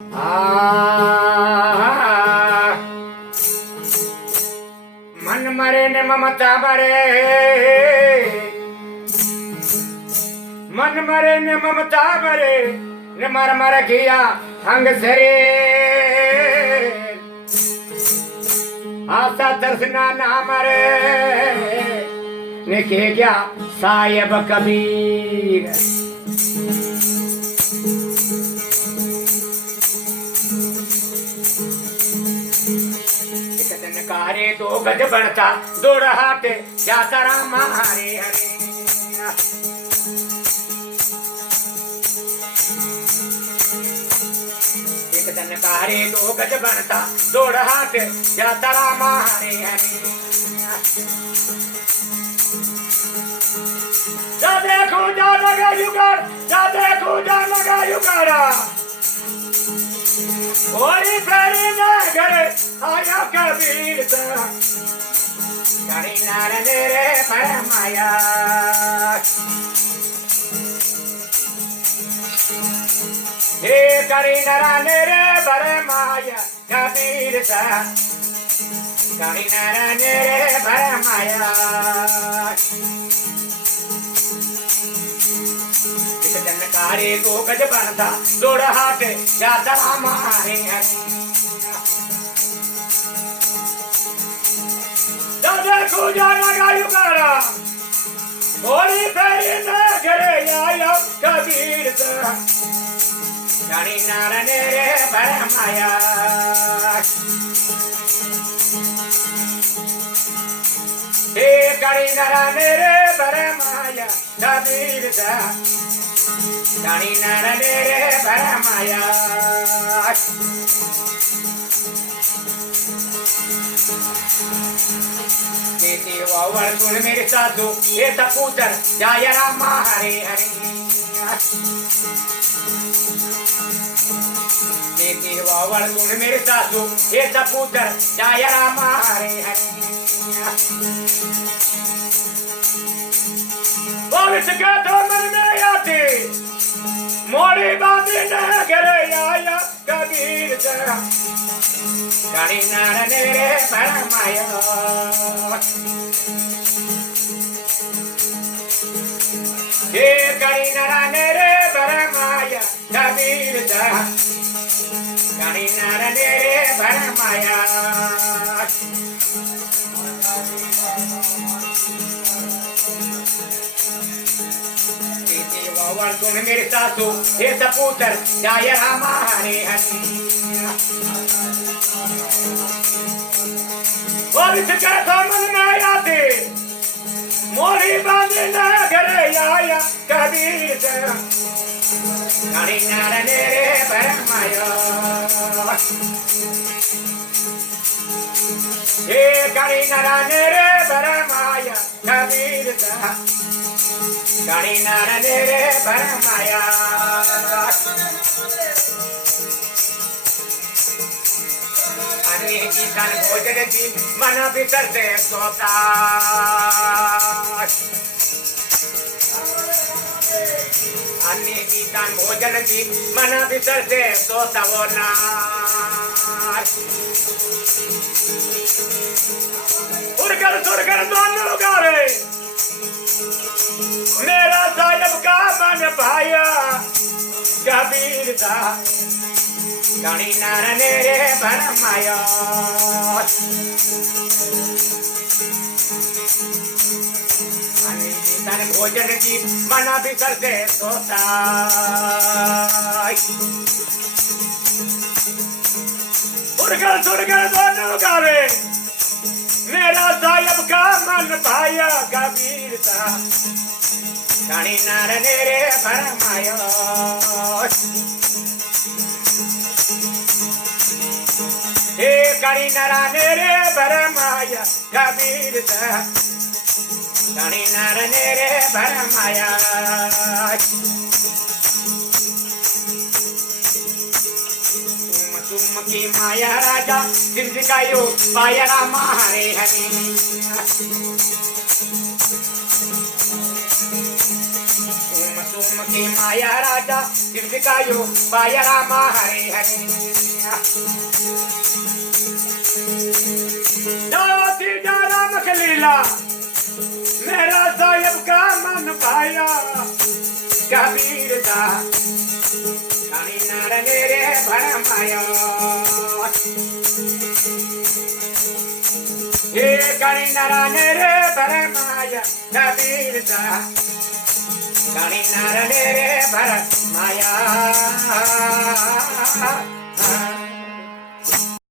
मन मरे ने ममता मरे, मन मरे ने ममता मरे ने मर मर किया अंग सरे। आशा दर्शना ना मरे ने के क्या साहिब कबीर। कारे दो गज बढ़ता दौड़ हाथे जाता राम हरे हरे। एक दिन कारे दो गज बढ़ता दौड़ हाथे जाता राम हरे हरे। जा देखो जा लगा युगाड़, जा देखो जा लगा युगाड़ा। ओरी फेरी ना घरे आया कबीर सा, करी नार मेरे परमाया। हे करी नारा मेरे परमाया कबीर सा, करी नारा मेरे परमाया। जनकारे दो गज बनता दौड़ हाथ जाता राम हरे हरे। देखो जा लगा युगाड़ा, ओरी फेरी ना घरे आया कबीर सा, करी नार मेरे परमाया। हे करी नारा मेरे परमाया कबीर सा, करी नार मेरे परमाया। वावर सुन मेरे साधु ये सपूतर जय राम हरे हरे। वावर सुन मेरे साधु ये सपूतर जय राम हरे हरे। भविष्य के तो मन में आते मोड़ी बातें न करे आया कबीर सा, करी नार मेरे परमाया। हे करी नारा मेरे परमाया कबीर सा, करी नार मेरे परमाया। वावर सुन मेरे सासू हे सपूतर जय राम हरे हरे। भविष्य के तो मन में आते मोरी बांधे न घरे आया कबीर सा, करी नार मेरे परमाया। हे करी नारा मेरे परमाया कबीर सा, करी नार मेरे परमाया। अन्य की धन भोजन की मन भीतर से सोता, अन्य की धन भोजन की मन भीतर से सोता वो नार। उड़कर सुड़कर दोनों गावे मेरा साहिब का मन भाया कबीर सा, करी नार मेरे परमाया। धन भोजन की मना भीतर से सोता, उड़कर सुड़कर दोनों गावे मेरा साहिब का मन भाया कबीर सा, करी नार मेरे परमाया। हे करी नारा मेरे परमाया कबीर सा, करी नार मेरे परमाया। तुम की माया राजा जिंदगायो पाया राम हरे हरे। तुम की माया माया राजा सिद्धिकायो पाया रामा हरे हरे सीता राम लीला मेरा साहिब का मन पाया कबीर दा कानी नार मेरे भरमाया ये कानी नारा मेरे भरमाया कबीर दा कानी नार मेरे भरमाया